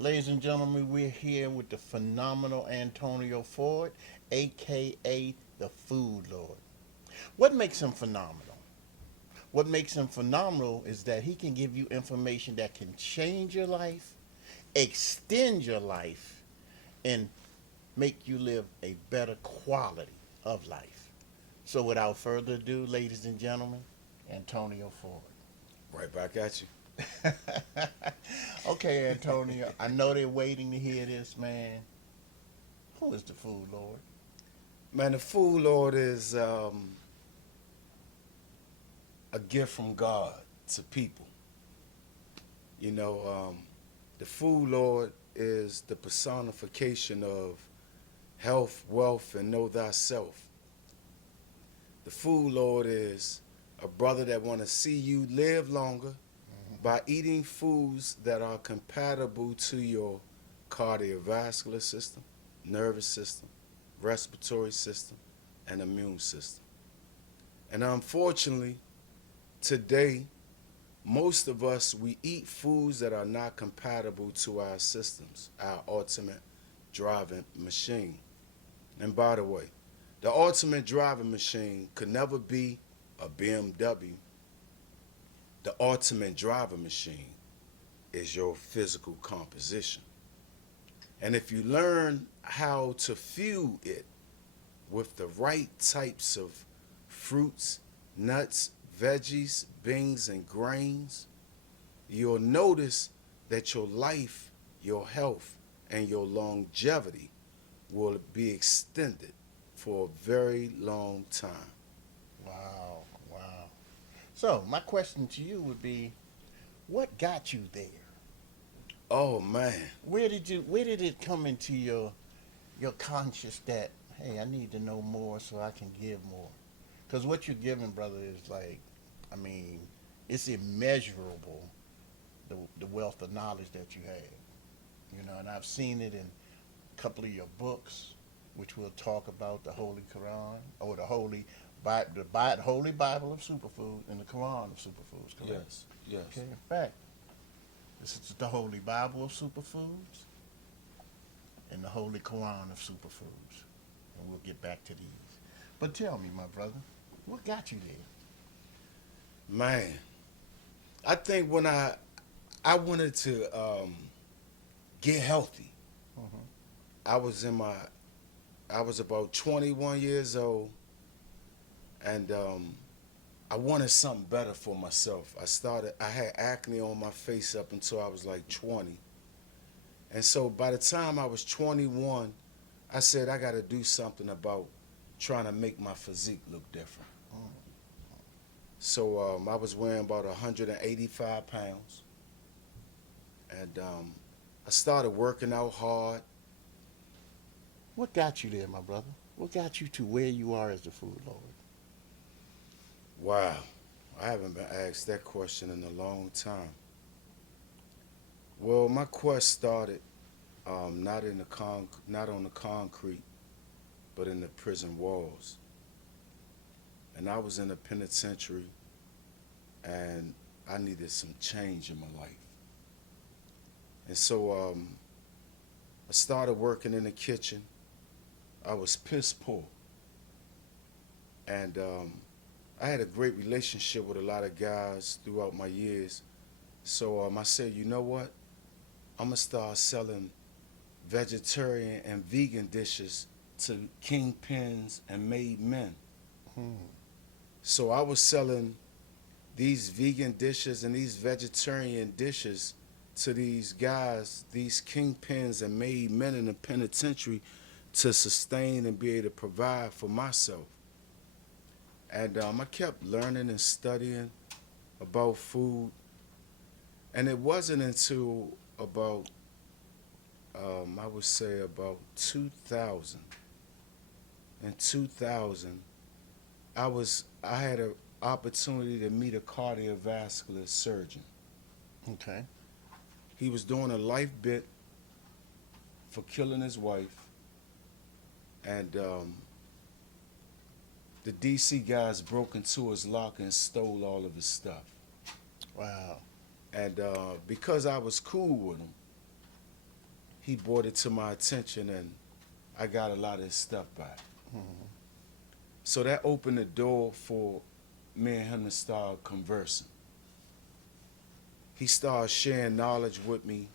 Ladies and gentlemen, we're here with the phenomenal Antonio Ford, aka the Food Lord. What makes him phenomenal? What makes him phenomenal is that he can give you information that can change your life, extend your life, and make you live a better quality of life. So, without further ado, ladies and gentlemen, Antonio Ford. Right back at you. Okay, Antonio, I know they're waiting to hear this, man. Who is the Food Lord? Man, the Food Lord is a gift from God to people. You know, the Food Lord is the personification of health, wealth, and know thyself. The Food Lord is a brother that want to see you live longer by eating foods that are compatible to your cardiovascular system, nervous system, respiratory system, and immune system. And unfortunately, today, most of us, we eat foods that are not compatible to our systems, our ultimate driving machine. And by the way, the ultimate driving machine could never be a BMW. The ultimate driving machine is your physical composition. And if you learn how to fuel it with the right types of fruits, nuts, veggies, beans, and grains, you'll notice that your life, your health, and your longevity will be extended for a very long time. Wow, wow. So, my question to you would be, what got you there? Oh man, Where did it come into your conscious that, hey, I need to know more so I can give more? Because what you're giving, brother, is like, I mean, it's immeasurable, the wealth of knowledge that you have. And I've seen it in a couple of your books, which we'll talk about, the Holy Quran, or the Holy Bible of Superfood and the Quran of Superfoods, correct? yes, yes. Okay, in fact, this is the Holy Bible of Superfoods and the Holy Quran of Superfoods. And we'll get back to these. But tell me, my brother, what got you there? Man, I think when I wanted to get healthy, Mm-hmm. I was in my I was about 21 years old, and I wanted something better for myself. I had acne on my face up until I was like 20. And so by the time I was 21, I said I got to do something about trying to make my physique look different. Mm. So I was weighing about 185 pounds, and I started working out hard. What got you there, my brother? What got you to where you are as the Food Lord? Wow, I haven't been asked that question in a long time. Well, my quest started not on the concrete, but in the prison walls. And I was in the penitentiary, and I needed some change in my life. And so I started working in the kitchen. I was piss poor, and I had a great relationship with a lot of guys throughout my years. So I said, you know what? I'm gonna start selling vegetarian and vegan dishes to kingpins and made men. Hmm. So I was selling these vegan dishes and these vegetarian dishes to these guys, these kingpins and made men in the penitentiary to sustain and be able to provide for myself. And I kept learning and studying about food. And it wasn't until about, I would say about 2000. In 2000, I had an opportunity to meet a cardiovascular surgeon. Okay. He was doing a life bit for killing his wife, and the DC guys broke into his locker and stole all of his stuff. Wow. And because I was cool with him, he brought it to my attention, and I got a lot of his stuff back. Mm-hmm. So that opened the door for me and him to start conversing. He started sharing knowledge with me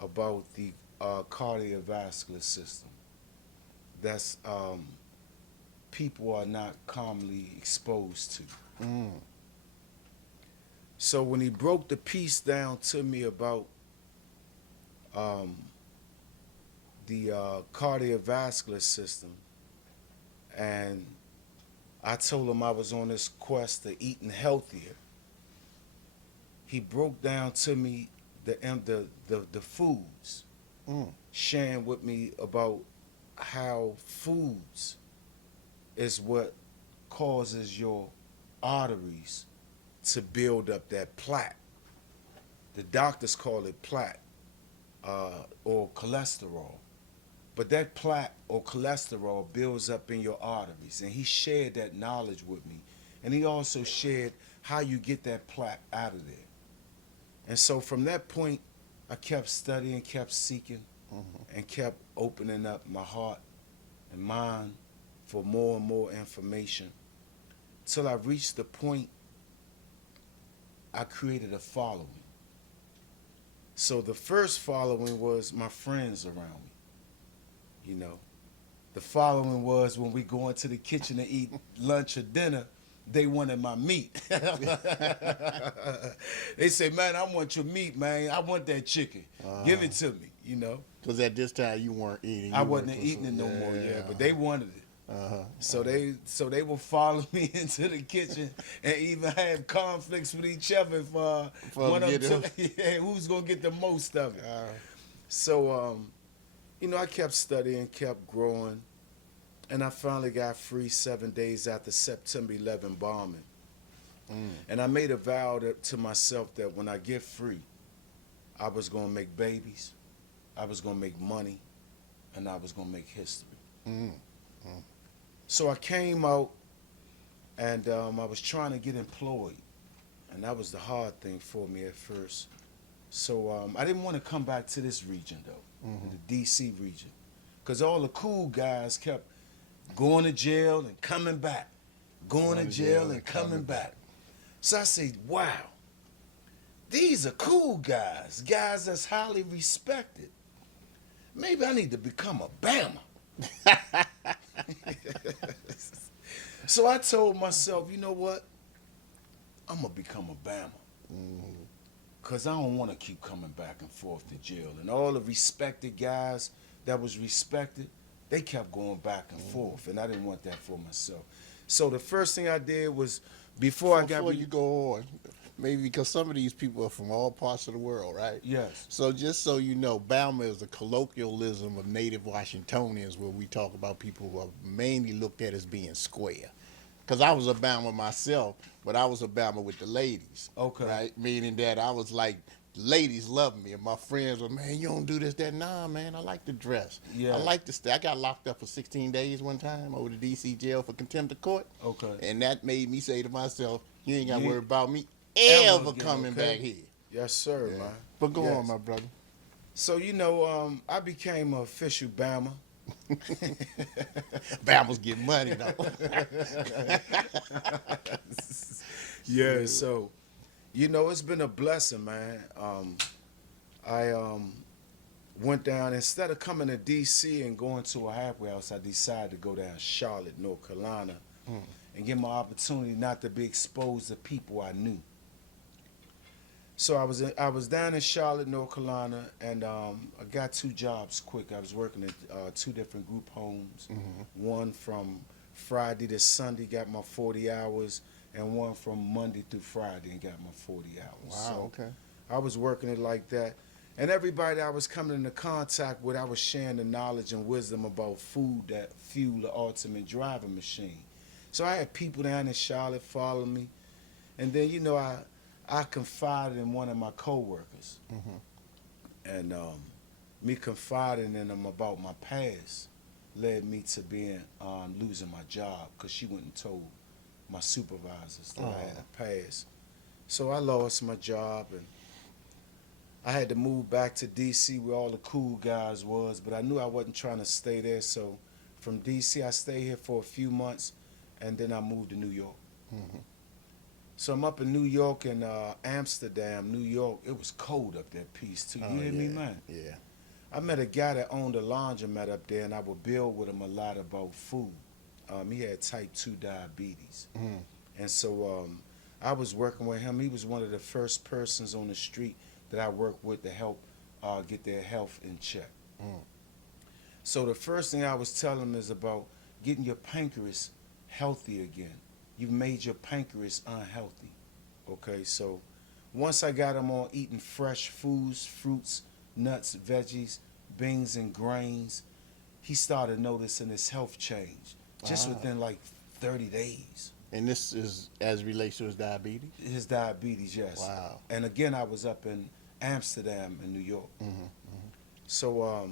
about the cardiovascular system. That's people are not commonly exposed to. Mm. So when he broke the piece down to me about the cardiovascular system, and I told him I was on this quest to eating healthier, he broke down to me the foods, sharing with me about how foods is what causes your arteries to build up that plaque. The doctors call it plaque or cholesterol. But that plaque or cholesterol builds up in your arteries. And he shared that knowledge with me. And he also shared how you get that plaque out of there. And so from that point, I kept studying, kept seeking, and kept opening up my heart and mind for more and more information till I reached the point I created a following. So the first following was my friends around me. You know, the following was when we go into the kitchen to eat lunch or dinner, they wanted my meat. They say, man, I want your meat, man. I want that chicken. Give it to me, you know. Because at this time you weren't eating. I wasn't eating it no more, but they wanted it. So they would follow me into the kitchen and even have conflicts with each other for one of them, who's gonna get the most of it. So you know, I kept studying, kept growing, and I finally got free 7 days after September 11 bombing. And I made a vow to myself that when I get free, I was gonna make babies, I was gonna make money, and I was gonna make history. So I came out, and I was trying to get employed, and that was the hard thing for me at first. So I didn't want to come back to this region, though, the D.C. region, because all the cool guys kept going to jail and coming back, going to jail and coming back. So I said, wow, these are cool guys, guys that's highly respected. Maybe I need to become a Bama. So I told myself, you know what? I'm going to become a Bama. Because I don't want to keep coming back and forth to jail. And all the respected guys that was respected, they kept going back and forth. And I didn't want that for myself. So the first thing I did was, before you go on, maybe because some of these people are from all parts of the world, right? Yes. So just so you know, Bama is a colloquialism of native Washingtonians where we talk about people who are mainly looked at as being square. Because I was a Bama myself, but I was a Bama with the ladies. Okay. Right? Meaning that I was like, ladies love me. And my friends were, man, you don't do this, that. Nah, man, I like to dress. Yeah. I like to stay. I got locked up for 16 days one time over the D.C. jail for contempt of court. Okay. And that made me say to myself, you ain't got to worry about me Ever again, coming back here. Yes, sir, man. But go on, my brother. So, you know, I became an official Bama. Bama's get money, though. Yeah, so, you know, it's been a blessing, man. I went down, instead of coming to D.C. and going to a halfway house, I decided to go down to Charlotte, North Carolina, and get my opportunity not to be exposed to people I knew. So I was down in Charlotte, North Carolina, and I got 2 jobs quick. I was working at 2 different group homes. One from Friday to Sunday, got my 40 hours, and one from Monday through Friday and got my 40 hours. Wow, so okay. I was working it like that. And everybody I was coming into contact with, I was sharing the knowledge and wisdom about food that fuel the ultimate driving machine. So I had people down in Charlotte follow me. And then, you know, I confided in one of my coworkers. And me confiding in them about my past led me to being losing my job, because she went and told my supervisors that I had a past. So I lost my job, and I had to move back to D.C. where all the cool guys was, but I knew I wasn't trying to stay there. So from D.C. I stayed here for a few months, and then I moved to New York. Mm-hmm. So I'm up in New York and Amsterdam, New York. It was cold up there, peace too. You hear me, man? Yeah. I met a guy that owned a laundromat up there, and I would build with him a lot about food. He had type 2 diabetes. Mm. And so I was working with him. He was one of the first persons on the street that I worked with to help get their health in check. Mm. So the first thing I was telling him is about getting your pancreas healthy again. You've made your pancreas unhealthy. Okay, so once I got him on eating fresh foods, fruits, nuts, veggies, beans, and grains, he started noticing his health change just within like 30 days. And this is as relates to his diabetes? His diabetes, yes. Wow. And again, I was up in Amsterdam in New York. Mm-hmm. Mm-hmm. So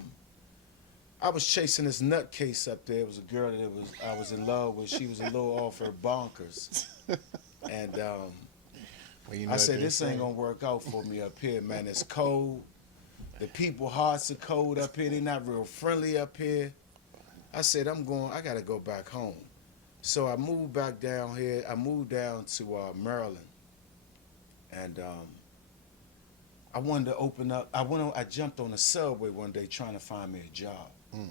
I was chasing this nutcase up there. It was a girl that I was in love with. She was a little off her bonkers. And Well, you know I what said, they this say. ain't gonna work out for me up here, man. It's cold. The people hearts are cold up here. They not real friendly up here. I said, I gotta go back home. So I moved back down here. I moved down to Maryland. And I wanted to open up. I jumped on the subway one day trying to find me a job. Mm.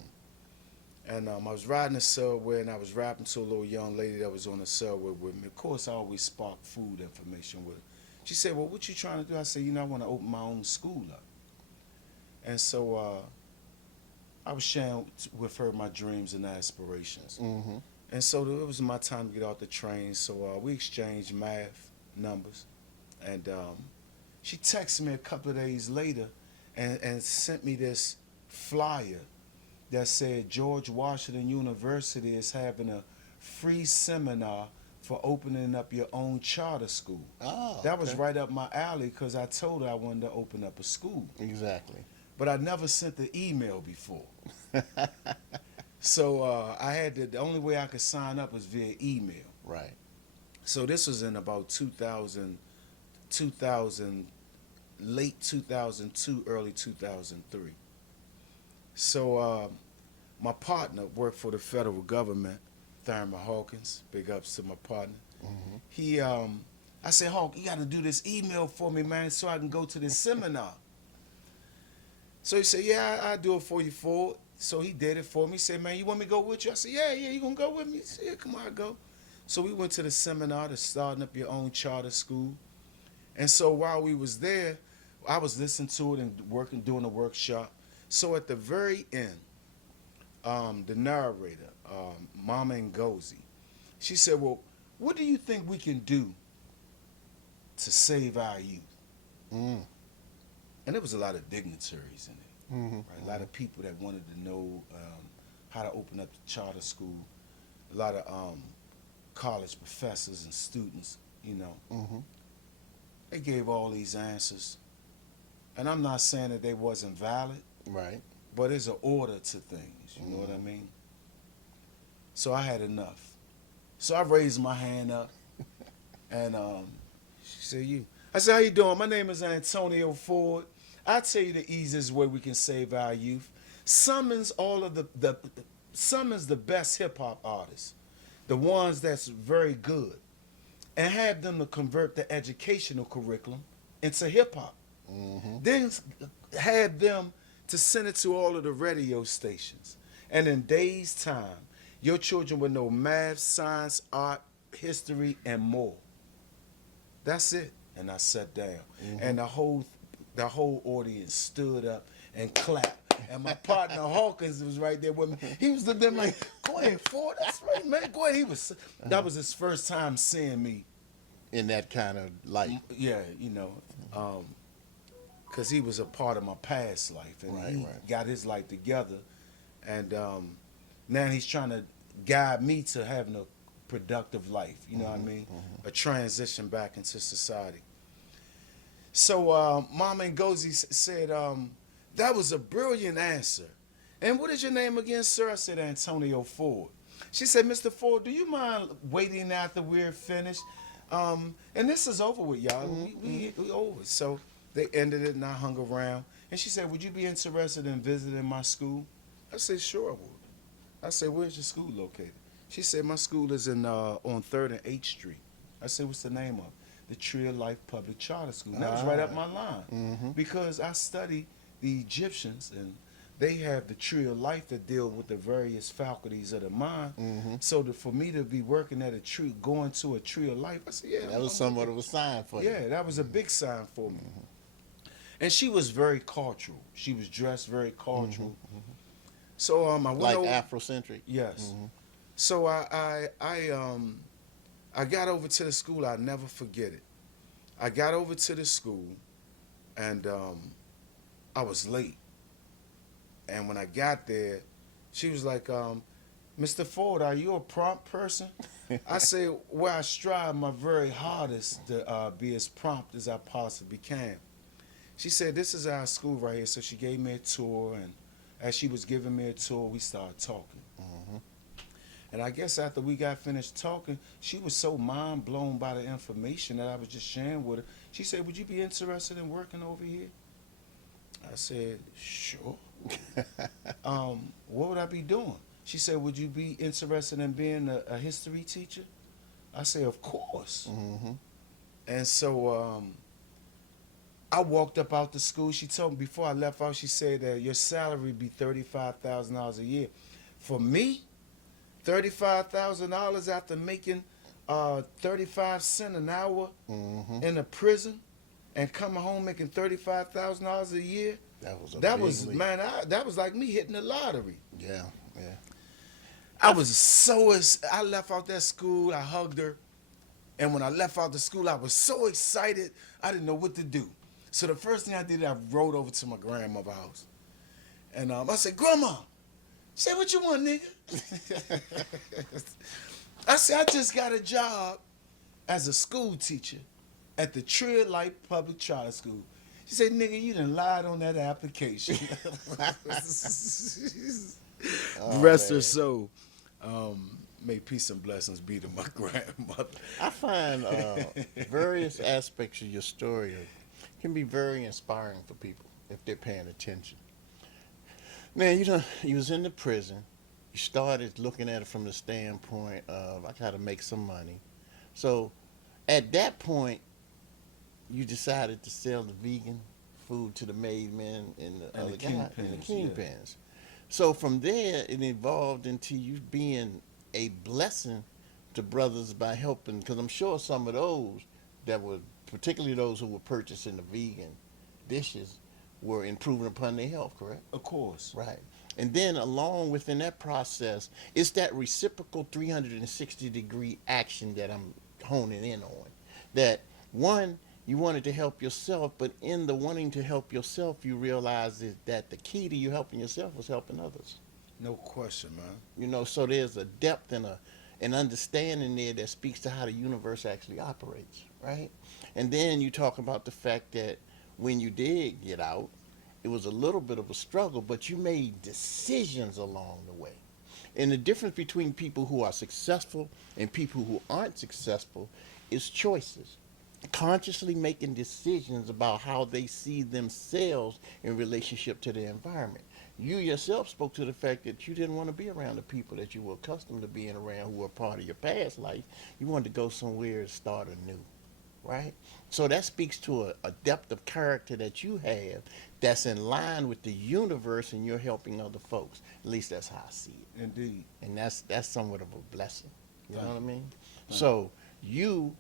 And I was riding the subway, and I was rapping to a little young lady that was on the subway with me. Of course, I always spark food information with her. She said, well, what you trying to do? I said, I want to open my own school up. And so I was sharing with her my dreams and aspirations. Mm-hmm. And so it was my time to get off the train. So we exchanged math numbers. And she texted me a couple of days later and sent me this flyer that said George Washington University is having a free seminar for opening up your own charter school. Oh, That was okay. right up my alley because I told her I wanted to open up a school. Exactly. But I never sent the email before. So the only way I could sign up was via email. Right. So this was in about 2000, late 2002, early 2003. So my partner worked for the federal government, Thurman Hawkins. Big ups to my partner. Mm-hmm. I said, Hawk, you got to do this email for me, man, so I can go to this seminar. So he said, yeah, I'll do it for you, Ford. So he did it for me. He said, man, you want me to go with you? I said, yeah, you going to go with me? He said, yeah, come on, I'll go. So we went to the seminar to starting up your own charter school. And so while we was there, I was listening to it and doing the workshop. So at the very end, the narrator, Mama Ngozi, she said, well, what do you think we can do to save our youth? Mm. And there was a lot of dignitaries in it, Mm-hmm. right? A lot of people that wanted to know how to open up the charter school, a lot of college professors and students, Mm-hmm. They gave all these answers. And I'm not saying that they wasn't valid, Right. but there's an order to things, you know what I mean? So I had enough. So I raised my hand up, and she said, you. I said, how you doing? My name is Antonio Ford. I'll tell you the easiest way we can save our youth. Summons all of summons the best hip-hop artists, the ones that's very good, and have them to convert the educational curriculum into hip-hop. Mm-hmm. Then had them to send it to all of the radio stations. And in days' time, your children would know math, science, art, history, and more. That's it. And I sat down. Mm-hmm. And the whole audience stood up and clapped. And my partner Hawkins was right there with me. He was looking at me like, go ahead, Ford. That's right, man. Go ahead. That was his first time seeing me. In that kind of light. Yeah, because he was a part of my past life, and he got his life together, and now he's trying to guide me to having a productive life, you know what I mean? Mm-hmm. A transition back into society. So Mama Ngozi said, that was a brilliant answer. And what is your name again, sir? I said, Antonio Ford. She said, Mr. Ford, do you mind waiting after we're finished? And this is over with, y'all. We over. So They ended it, and I hung around. And she said, "Would you be interested in visiting my school?" I said, "Sure, I would." I said, "Where's your school located?" She said, "My school is in on 3rd and 8th Street." I said, "What's the name of it?" The Tree of Life Public Charter School. And that was right up my line Mm-hmm. because I study the Egyptians, and they have the Tree of Life that deal with the various faculties of the mind. Mm-hmm. So for me to be working at a tree, going to a Tree of Life, I said, "Yeah, That was somewhat of a sign for you. yeah, that was a big sign for me." And she was very cultural. She was dressed very cultural. So I went Like over. Afrocentric. Yes. Mhm. So I got over to the school. I'll never forget it. I got over to the school, and I was late. And when I got there, she was like, "Mr. Ford, are you a prompt person?" I said, "Well, I strive my very hardest to be as prompt as I possibly can." She said, "This is our school right here." So she gave me a tour, and as she was giving me a tour, we started talking. Mm-hmm. And I guess after we got finished talking, she was so mind blown by the information that I was just sharing with her. She said, "Would you be interested in working over here?" I said, "Sure." What would I be doing? She said, "Would you be interested in being a history teacher?" I said, "Of course." Mm-hmm. And so I walked up out the school. She told me before I left out, she said that your salary be $35,000 a year. For me, $35,000 after making 35 cents an hour Mm-hmm. in a prison and coming home making $35,000 a year. That was a That big was leap. man. That was like me hitting the lottery. Yeah, yeah. I was so. I left out that school. I hugged her, and when I left out the school, I was so excited. I didn't know what to do. So the first thing I did, I rode over to my grandmother's house, and I said, "Grandma," she said, "What you want, nigga?" I said, "I just got a job as a school teacher at the Tree of Life Public Charter School." She said, "Nigga, you done lied on that application." Oh, Rest her man. soul. May peace and blessings be to my grandmother. I find various aspects of your story can be very inspiring for people if they're paying attention. Now, you was in the prison. You started looking at it from the standpoint of I got to make some money. So, at that point, you decided to sell the vegan food to the maid men and the And other the guy and the kingpins, yeah. kingpins. So from there, it evolved into you being a blessing to brothers by helping, because I'm sure some of those that were, particularly those who were purchasing the vegan dishes, were improving upon their health, correct? Of course. Right. And then along within that process, it's that reciprocal 360-degree action that I'm honing in on. That one, you wanted to help yourself, but in the wanting to help yourself, you realize that the key to you helping yourself was helping others. No question, man. So there's a depth and an understanding there that speaks to how the universe actually operates, right? And then you talk about the fact that when you did get out, it was a little bit of a struggle, but you made decisions along the way. And the difference between people who are successful and people who aren't successful is choices. Consciously making decisions about how they see themselves in relationship to the environment. You yourself spoke to the fact that you didn't want to be around the people that you were accustomed to being around who were part of your past life. You wanted to go somewhere and start anew, right? So that speaks to a depth of character that you have that's in line with the universe, and you're helping other folks. At least that's how I see it. Indeed. And that's somewhat of a blessing. You know Thank what I mean? Thank So you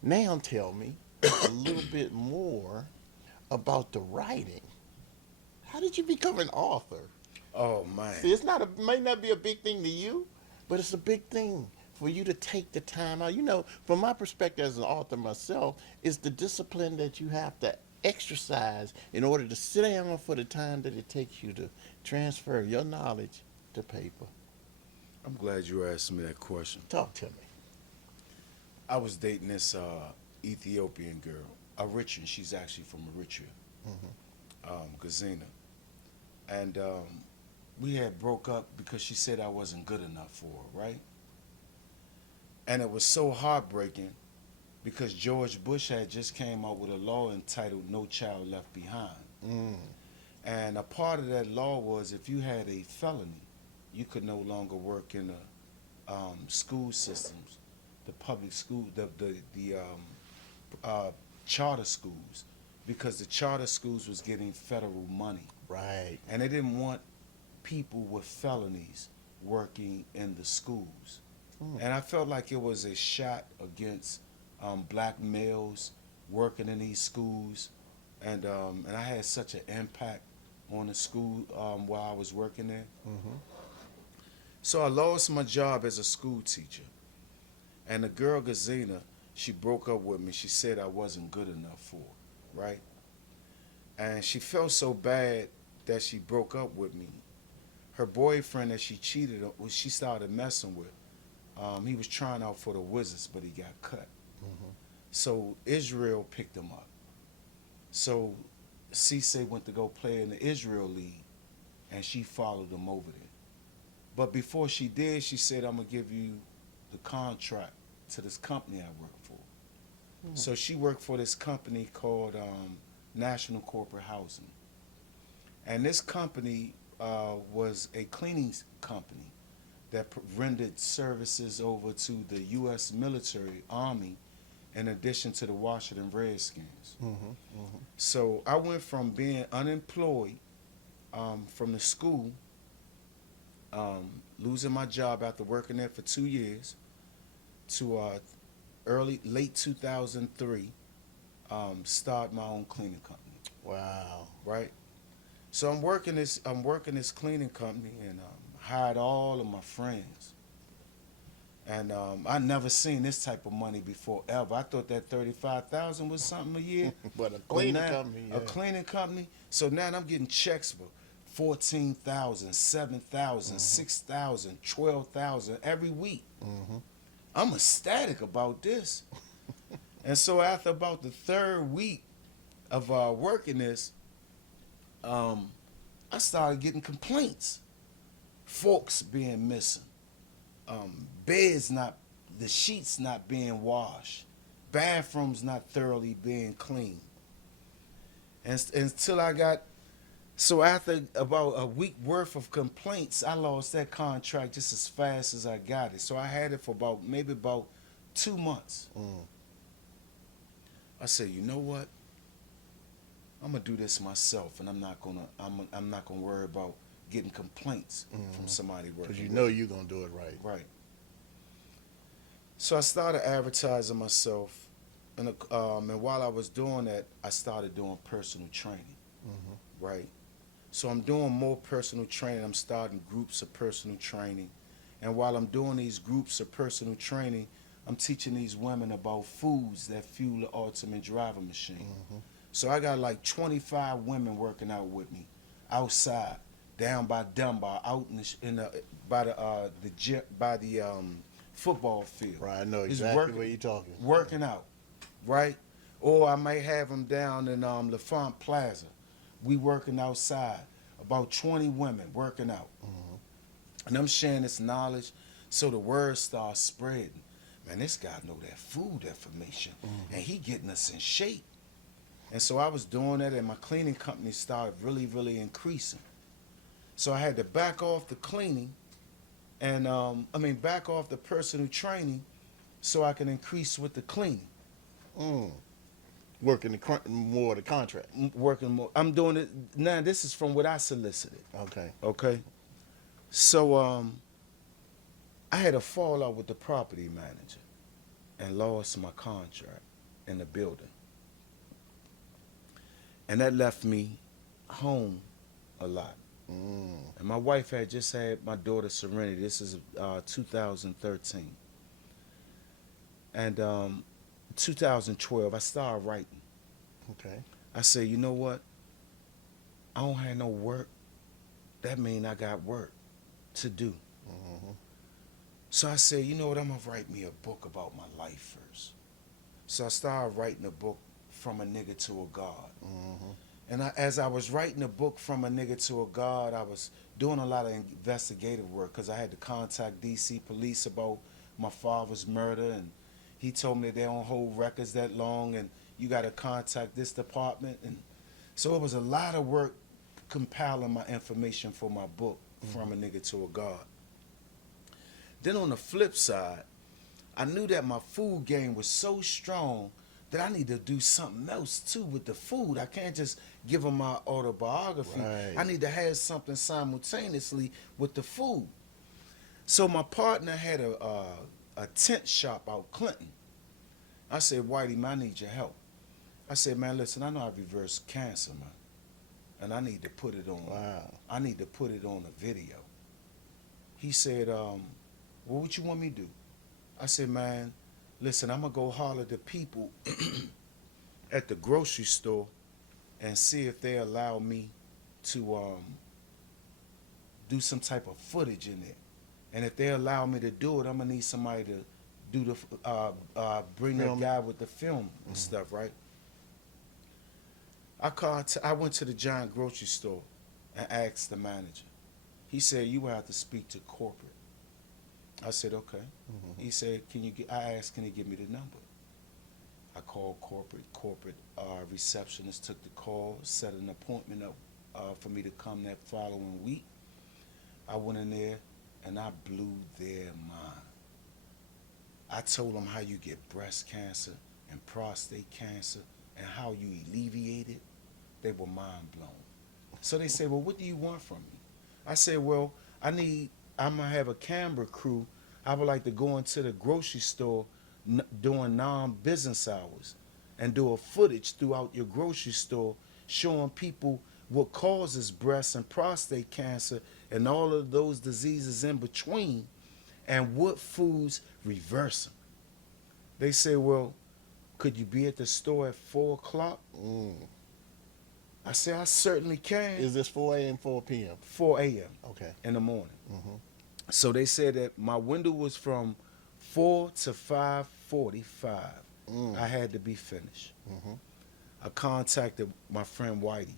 now tell me a little bit more about the writing. How did you become an author? Oh, man. See, may not be a big thing to you, but it's a big thing for you to take the time out. From my perspective as an author myself, it's the discipline that you have to exercise in order to sit down for the time that it takes you to transfer your knowledge to paper. I'm glad you asked me that question. Talk to me. I was dating this Ethiopian girl, Eritrean. She's actually from Eritrea, Gazina. And we had broke up because she said I wasn't good enough for her, right? And it was so heartbreaking because George Bush had just came out with a law entitled No Child Left Behind. Mm. And a part of that law was if you had a felony, you could no longer work in the school systems, the public school, charter schools, because the charter schools was getting federal money, Right. and they didn't want people with felonies working in the schools. And I felt like it was a shot against black males working in these schools, and I had such an impact on the school while I was working there. Mm-hmm. So I lost my job as a school teacher, and the girl Gazina, she broke up with me. She said I wasn't good enough for her, right? And she felt so bad that she broke up with me. Her boyfriend that she cheated on, she started messing with, he was trying out for the Wizards, but he got cut. Mm-hmm. So Israel picked him up. So Cisse went to go play in the Israel League, and she followed him over there. But before she did, she said, I'm going to give you the contract to this company I work for. So she worked for this company called National Corporate Housing. And this company was a cleaning company that rendered services over to the U.S. military, Army, in addition to the Washington Redskins. Mm-hmm. Mm-hmm. So I went from being unemployed from the school, losing my job after working there for 2 years, to late 2003, start my own cleaning company. Wow. Right. So I'm working this cleaning company, and hired all of my friends. And I never seen this type of money before ever. I thought that $35,000 was something a year. But a cleaning now, company, yeah. A cleaning company. So now I'm getting checks for $14,000, $7,000, $6,000, $12,000 every week. Mm-hmm. I'm ecstatic about this. And so after about the third week of working this, I started getting complaints. Forks being missing, the sheets not being washed, bathrooms not thoroughly being cleaned. And until I got, so after about a week worth of complaints, I lost that contract just as fast as I got it. So I had it for maybe about 2 months. I said, you know what? I'm gonna do this myself, and I'm not gonna worry about getting complaints from somebody working. Because you know you're going to do it right. Right. So I started advertising myself, and while I was doing that, I started doing personal training. Mm-hmm. Right. So I'm doing more personal training. I'm starting groups of personal training, and while I'm doing these groups of personal training, I'm teaching these women about foods that fuel the ultimate driving machine. Mm-hmm. So I got like 25 women working out with me, outside, down by Dunbar, out by the football field. Right, I know exactly where you're talking. Working out, right? Or I might have them down in LaFont Plaza. We working outside, about 20 women working out. Mm-hmm. And I'm sharing this knowledge so the word starts spreading. Man, this guy know that food information, and he getting us in shape. And so I was doing that, and my cleaning company started really, really increasing. So I had to back off the cleaning, and back off the personal training, so I can increase with the cleaning. Working more the contract. Working more. I'm doing it now. This is from what I solicited. Okay. Okay. So I had a fallout with the property manager, and lost my contract in the building. And that left me home a lot. And my wife had just had my daughter Serenity. This is 2013. And 2012, I started writing. Okay. I said, you know what? I don't have no work. That means I got work to do. Mm-hmm. So I said, you know what? I'm going to write me a book about my life first. So I started writing a book, From a Nigga to a God. Mm-hmm. And as I was writing a book, From a Nigga to a God, I was doing a lot of investigative work because I had to contact D.C. police about my father's murder. And, He told me they don't hold records that long, and you got to contact this department. And so it was a lot of work compiling my information for my book, From a Nigga to a God. Then on the flip side, I knew that my food game was so strong that I need to do something else too with the food. I can't just give them my autobiography. Right. I need to have something simultaneously with the food. So my partner had a tent shop out Clinton. I said, Whitey, man, I need your help. I said, man, listen, I know I reversed cancer, man, and I need to put it on. Wow. I need to put it on a video. He said, well, what you want me to do? I said, man, listen, I'm going to go holler at the people at the grocery store and see if they allow me to do some type of footage in it. And if they allow me to do it, I'm going to need somebody to do the bring the guy with the film and stuff, right? I went to the giant grocery store and asked the manager. He said, you will have to speak to corporate. I said, okay. He said, I asked, can you give me the number? I called corporate. Corporate receptionist took the call, set an appointment up for me to come that following week. I went in there and I blew their mind. I told them how you get breast cancer and prostate cancer and how you alleviate it. They were mind blown. So they said, well, what do you want from me? I said, well, I'm going to have a camera crew. I would like to go into the grocery store during non-business hours and do a footage throughout your grocery store showing people what causes breast and prostate cancer and all of those diseases in between and what foods reverse them. They say, well, could you be at the store at 4 o'clock? I say, I certainly can. Is this 4 a.m., 4 p.m.? 4 a.m. Okay. in the morning. So they said that my window was from 4 to 5:45. I had to be finished. I contacted my friend Whitey.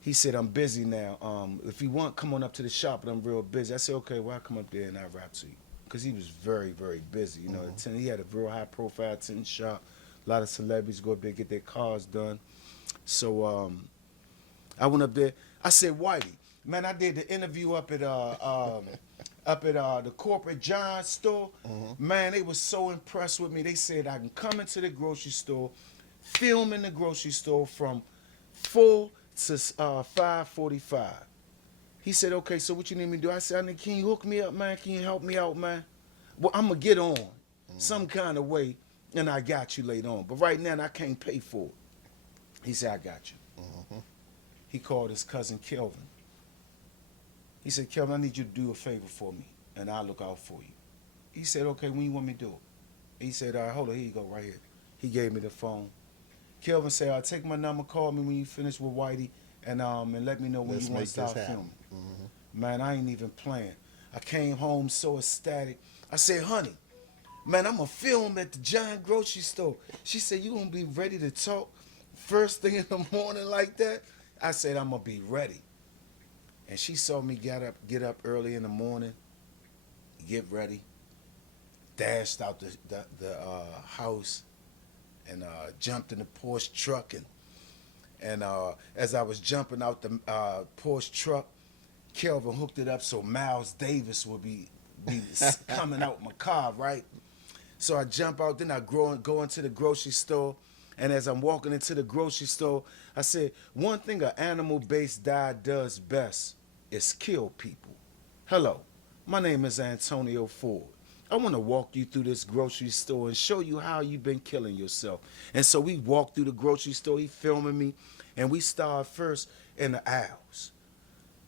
He said, I'm busy now. If you want, come on up to the shop, but I'm real busy. I said, okay, well, I'll come up there and I'll rap to you. Because he was very, very busy. You know, he had a real high-profile tent shop. A lot of celebrities go up there, get their cars done. So I went up there. I said, Whitey, man, I did the interview up at the corporate Giant store. Man, they were so impressed with me. They said I can come into the grocery store, film in the grocery store from 4 to 5:45. He said, okay, so what you need me to do? I said, can you hook me up, man? Can you help me out, man? Well, I'm going to get on some kind of way, and I got you later on. But right now, I can't pay for it. He said, I got you. He called his cousin Kelvin. He said, Kelvin, I need you to do a favor for me, and I'll look out for you. He said, okay, when you want me to do it? He said, all right, hold on, here you go, right here. He gave me the phone. Kelvin said, I'll take my number, call me when you finish with Whitey, and let me know when you want to start filming. Man, I ain't even playing. I came home so ecstatic. I said, honey, man, I'm going to film at the giant grocery store. She said, you going to be ready to talk first thing in the morning like that? I said, I'm going to be ready. And she saw me get up early in the morning, get ready, dashed out the house, and jumped in the Porsche truck. And as I was jumping out the Porsche truck, Kelvin hooked it up so Miles Davis would be coming out my car, right? So I jump out, then I go into the grocery store. And as I'm walking into the grocery store, I said, one thing an animal-based diet does best is kill people. Hello, my name is Antonio Ford. I want to walk you through this grocery store and show you how you've been killing yourself. And so we walked through the grocery store, he filming me, and we started first in the aisles,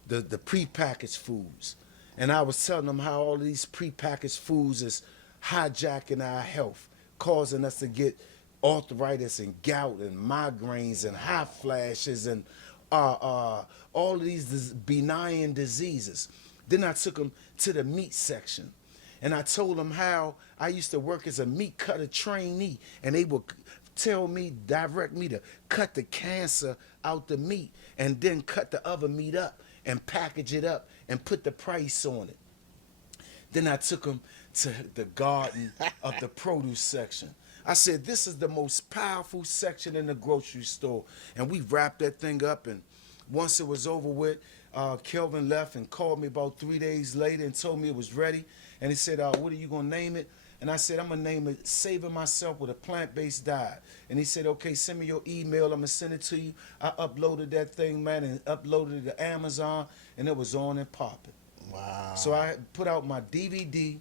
the prepackaged foods. And I was telling them how all of these prepackaged foods is hijacking our health, causing us to get arthritis and gout and migraines and hot flashes and all of these benign diseases. Then I took them to the meat section, and I told them how I used to work as a meat cutter trainee, and they would direct me to cut the cancer out the meat and then cut the other meat up and package it up and put the price on it. Then I took them to the garden of the produce section. I said, this is the most powerful section in the grocery store. And we wrapped that thing up, and once it was over with, Kelvin left and called me about 3 days later and told me it was ready. And he said, what are you going to name it? And I said, I'm going to name it Saving Myself with a Plant-Based Diet. And he said, okay, send me your email. I'm going to send it to you. I uploaded that thing, man, and uploaded it to Amazon, and it was on and popping. Wow. So I put out my DVD,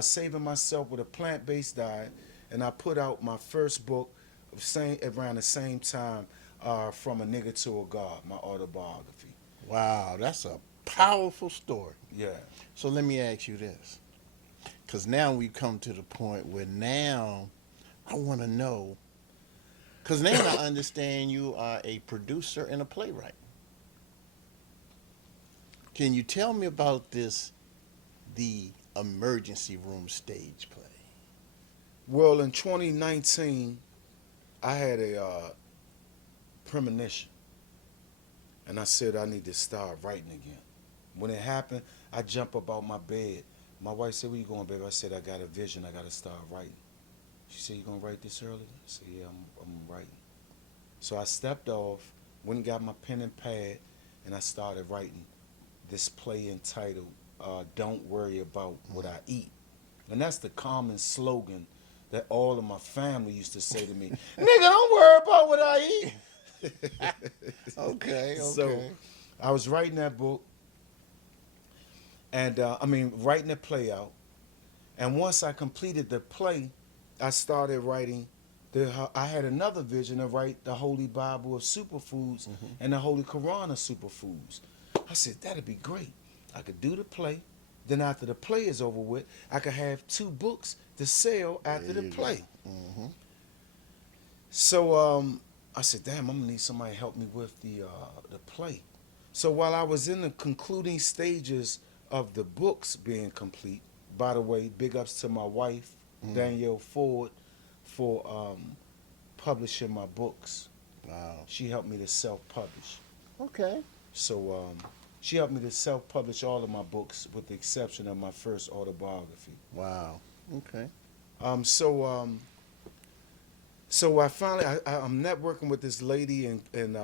Saving Myself with a Plant-Based Diet, and I put out my first book around the same time, From a Nigga to a God, my autobiography. Wow, that's a powerful story. Yeah. So let me ask you this. Because now we come to the point where now I want to know, because now I understand you are a producer and a playwright. Can you tell me about the emergency room stage play? Well, in 2019, I had a premonition, and I said I need to start writing again. When it happened, I jumped up out my bed. My wife said, where you going, baby? I said, I got a vision. I got to start writing. She said, you going to write this early? I said, yeah, I'm writing. So I stepped off, went and got my pen and pad, and I started writing this play entitled Don't Worry About What I Eat. And that's the common slogan that all of my family used to say to me, nigga, don't worry about what I eat. Okay. So I was writing that book, and writing the play out. And once I completed the play, I started writing. I had another vision to write the Holy Bible of Superfoods and the Holy Quran of Superfoods. I said, that'd be great. I could do the play. Then after the play is over with, I could have 2 books to sell after the play. Mm-hmm. So I said, damn, I'm going to need somebody to help me with the play. So while I was in the concluding stages of the books being complete, by the way, big ups to my wife, Danielle Ford, for publishing my books. Wow. She helped me to self-publish. Okay. So she helped me to self-publish all of my books with the exception of my first autobiography. Wow. Okay. So I finally, I'm networking with this lady in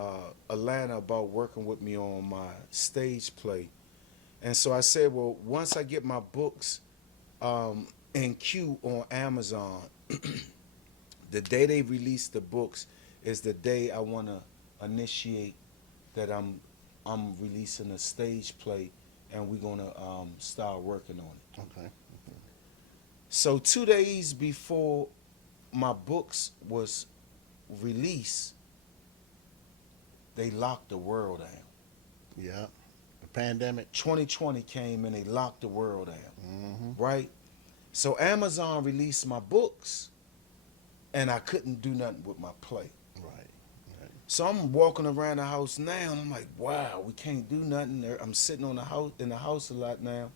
Atlanta about working with me on my stage play. And so I said, well, once I get my books in queue on Amazon, the day they release the books is the day I want to initiate that I'm releasing a stage play, and we're going to start working on it. Okay. So 2 days before my books was released, they locked the world down. Yeah. The pandemic. 2020 came and they locked the world down. Mm-hmm. Right? So Amazon released my books, and I couldn't do nothing with my play. Right. So I'm walking around the house now, and I'm like, wow, we can't do nothing. I'm sitting in the house a lot now.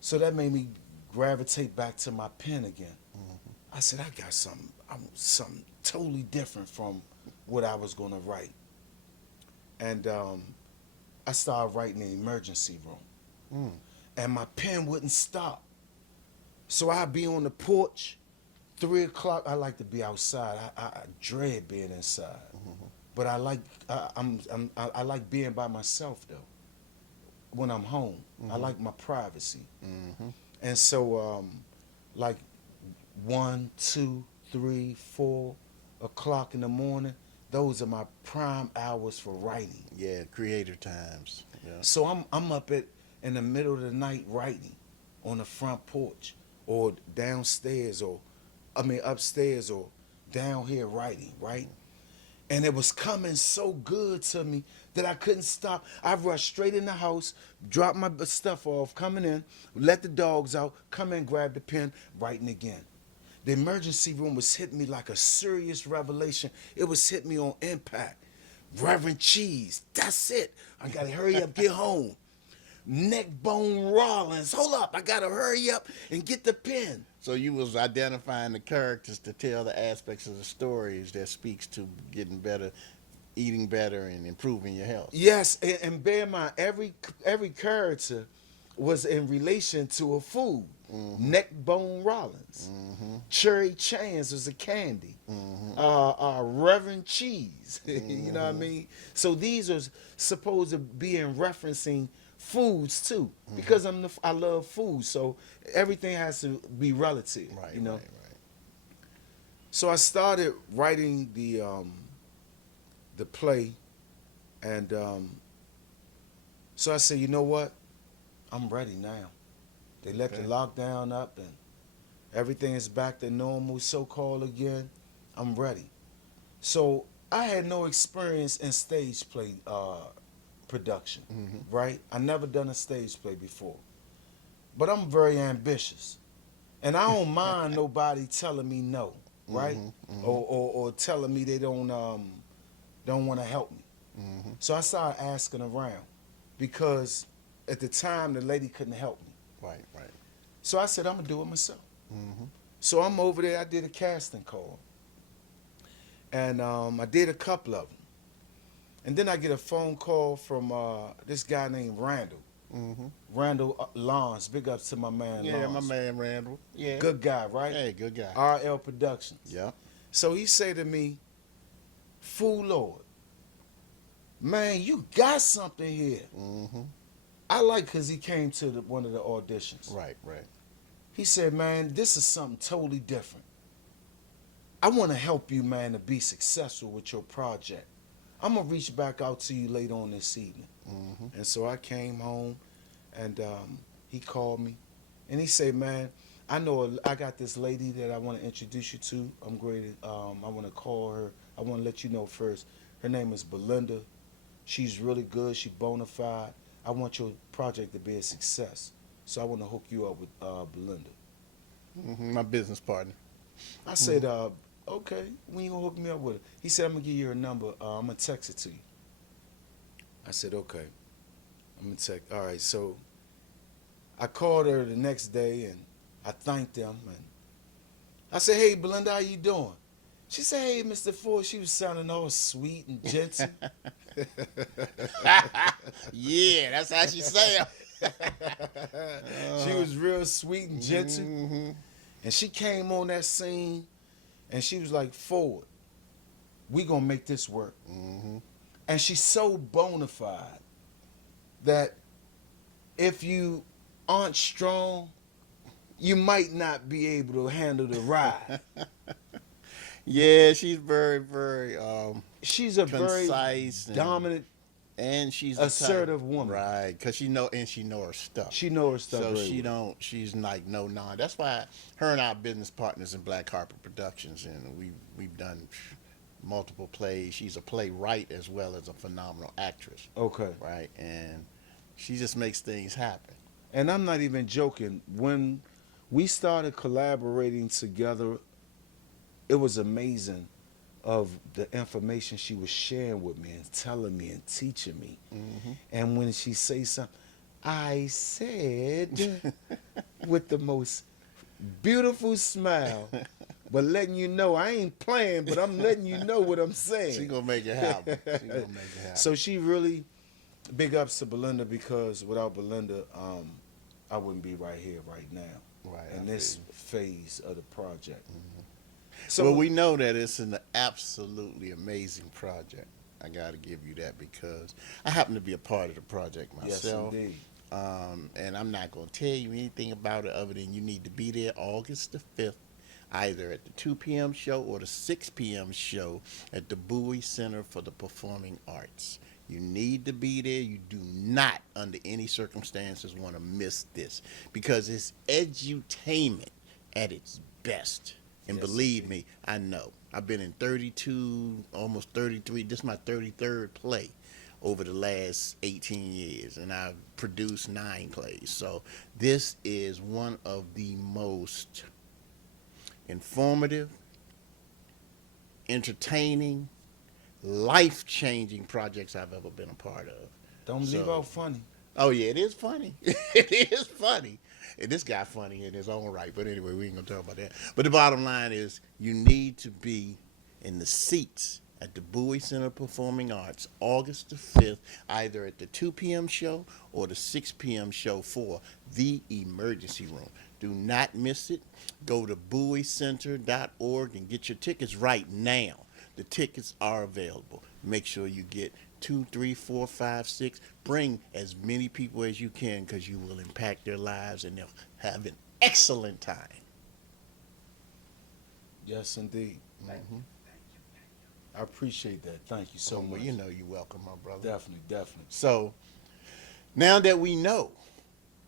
So that made me gravitate back to my pen again. I said, I got something totally different from what I was going to write. And I started writing in the emergency room. And my pen wouldn't stop. So I'd be on the porch, 3 o'clock. I like to be outside. I dread being inside. But I like being by myself, though, when I'm home. I like my privacy. And so, like 1, 2, 3, 4 o'clock in the morning, those are my prime hours for writing. Yeah, creative times. Yeah. So I'm up in the middle of the night writing on the front porch or downstairs or upstairs or down here writing, right? And it was coming so good to me that I couldn't stop. I rushed straight in the house, dropped my stuff off, coming in, let the dogs out, come in, grab the pen, writing again. The emergency room was hitting me like a serious revelation. It was hitting me on impact. Reverend Cheese, that's it. I gotta hurry up, get home. Neckbone Rollins, hold up, I gotta hurry up and get the pen. So you was identifying the characters to tell the aspects of the stories that speaks to getting better, eating better, and improving your health. Yes, and bear in mind, every character was in relation to a food. Mm-hmm. Neck bone Rollins. Mm-hmm. Cherry Chans was a candy. Reverend Cheese. You know what I mean? So these are supposed to be in referencing foods too, because I love food. So everything has to be relative. Right, You know. right, So I started writing the play, and so I said, you know what? I'm ready now. They let the lockdown up and everything is back to normal, so-called again. I'm ready. So I had no experience in stage play production, right? I never done a stage play before. But I'm very ambitious. And I don't mind nobody telling me no, right? Or telling me they don't want to help me. So I started asking around because at the time the lady couldn't help me. Right, right. So I said, I'm going to do it myself. Mm-hmm. So I'm over there. I did a casting call. And I did a couple of them. And then I get a phone call from this guy named Randall. Mm-hmm. Randall Lawns. Big ups to my man Yeah, Lawns. my man Randall. Yeah. Good guy, right? Hey, good guy. RL Productions. Yeah. So he say to me, Foodlord, man, you got something here. Mm-hmm. I like because he came to one of the auditions. Right, right. He said, man, this is something totally different. I want to help you, man, to be successful with your project. I'm going to reach back out to you later on this evening. Mm-hmm. And so I came home, and he called me, and he said, man, I know I got this lady that I want to introduce you to. I'm great. I want to call her. I want to let you know first. Her name is Belinda. She's really good. She's bona fide. I want your project to be a success. So I want to hook you up with Belinda. Mm-hmm. My business partner. I said, okay, when you going to hook me up with her? He said, I'm going to give you her number. I'm going to text it to you. I said, okay. I'm going to text. All right, so I called her the next day, and I thanked them. And I said, hey, Belinda, how you doing? She said, hey, Mr. Ford. She was sounding all sweet and gentle. Yeah, that's how she say it. She was real sweet and gentle. Mm-hmm. And she came on that scene, and she was like, Ford, we going to make this work. Mm-hmm. And she's so bona fide that if you aren't strong, you might not be able to handle the ride. Yeah, she's very, very She's a very concise dominant, and she's assertive woman. Right? Because she know her stuff. She knows her stuff. So very she well. don't. She's like no non. That's why her and I are business partners in Black Carpet Productions, and we've done multiple plays. She's a playwright as well as a phenomenal actress. Okay. Right, and she just makes things happen. And I'm not even joking. When we started collaborating together, it was amazing of the information she was sharing with me and telling me and teaching me. Mm-hmm. And when she say something, I said with the most beautiful smile, but letting you know I ain't playing, but I'm letting you know what I'm saying. She gonna make it happen. She gonna make it happen. So she really, big ups to Belinda, because without Belinda, I wouldn't be right here right now. Right, in this phase of the project. Mm-hmm. So well, we know that it's an absolutely amazing project. I got to give you that because I happen to be a part of the project myself. Yes, indeed. And I'm not going to tell you anything about it other than you need to be there August the 5th, either at the 2 p.m. show or the 6 p.m. show at the Bowie Center for the Performing Arts. You need to be there. You do not, under any circumstances, want to miss this because it's edutainment at its best. And yes, believe me, I know. I've been in 32, almost 33. This is my 33rd play over the last 18 years, and I've produced 9 plays. So this is one of the most informative, entertaining, life-changing projects I've ever been a part of. Don't leave out funny. Oh, yeah, it is funny. It is funny. And this guy funny in his own right. But anyway, we ain't going to talk about that. But the bottom line is you need to be in the seats at the Bowie Center of Performing Arts, August the 5th, either at the 2 p.m. show or the 6 p.m. show for the emergency room. Do not miss it. Go to bowiecenter.org and get your tickets right now. The tickets are available. Make sure you get 2, 3, 4, 5, 6. Bring as many people as you can because you will impact their lives and they'll have an excellent time. Yes, indeed. Mm-hmm. I appreciate that. Thank you so Well, much. you know you're welcome, my brother. Definitely, definitely. So, now that we know,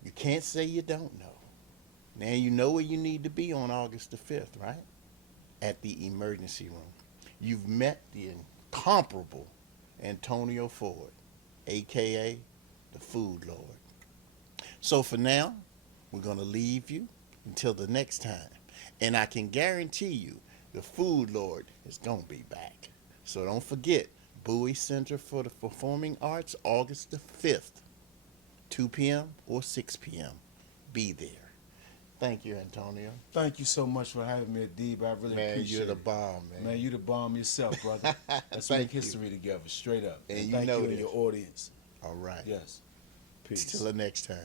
you can't say you don't know. Now you know where you need to be on August the 5th, right? At the emergency room. You've met the incomparable Antonio Ford, a.k.a. the Foodlord. So for now, we're going to leave you until the next time. And I can guarantee you, the Foodlord is going to be back. So don't forget, Bowie Center for the Performing Arts, August the 5th, 2 p.m. or 6 p.m. Be there. Thank you, Antonio. Thank you so much for having me, Adib. I really Man, appreciate you're the it. bomb, man. Man, you the bomb yourself, brother. Let's Thank make you. history together, straight up. And you thank know you and this. your audience. All right. Yes. Peace. Till the next time.